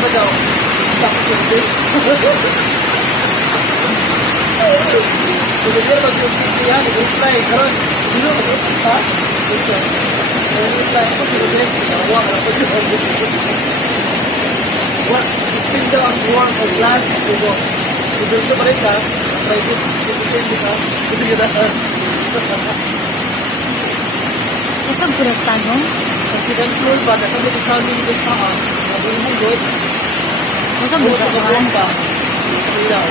ba daw? Tapos yung din. Sige, mas yung siya, nag-reply. Karon, sino mag-reply pa? Ito. Nag-reply ako, sige, nawa ka na po siya. What? Spin daw ang buwang o glass. Ito. Ito pa rin ka. Private. Ito ka. Ito ka. Isang kuras tanong. Second floor ba? Kasi may sound dito sa Nabulong good. Isang kuras tanong. Ilaw.